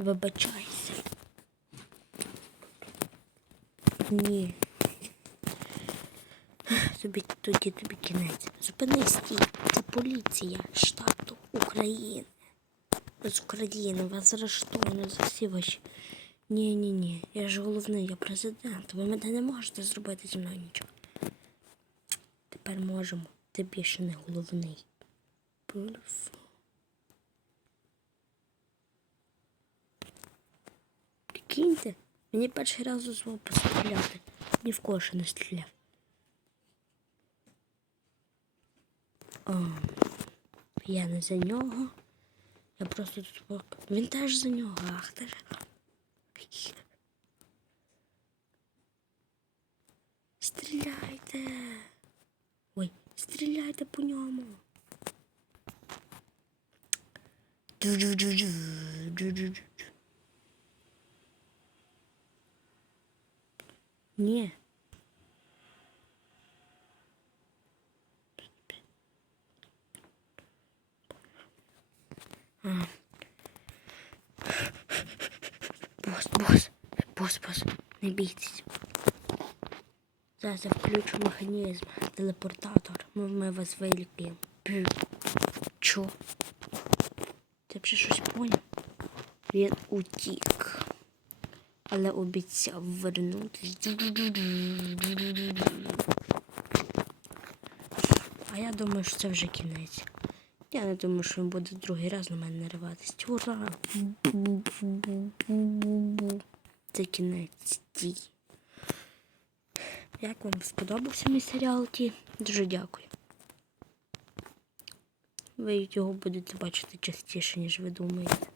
Вибачайся. Ні. Тобі тоді тобі кінець. Зупинись стій. Це поліція штату України. З України вас заарештовано за всі ваші. Ні, ні, ні. Я ж головний, я президент. Ви мене не можете зробити зі мною нічого. Тепер можемо. Ти більше не головний. Пульф. Прикиньте, мені перший раз дозволив постріляти. Ні в кого ще не стріляв. О, я не за нього. Я просто тут пок- Він теж за нього, ах ти ж. Стріляйте. Ой, стріляйте по ньому. Джу-джу-джу-джу, джу-джу-джу. Ні. Бос, бос, бос, бос, не бійтесь. Зараз я включу механізм, телепортатор. Ми, ми вас вилікуємо. Чо? Ти вже щось поняв? Він утік. Але обіцяв вернутися. А я думаю, що це вже кінець. Я не думаю, що він буде другий раз на мене нариватись. Ура! Це кінець. Як вам сподобався мій серіал Ті? Дуже дякую. Ви його будете бачити частіше, ніж ви думаєте.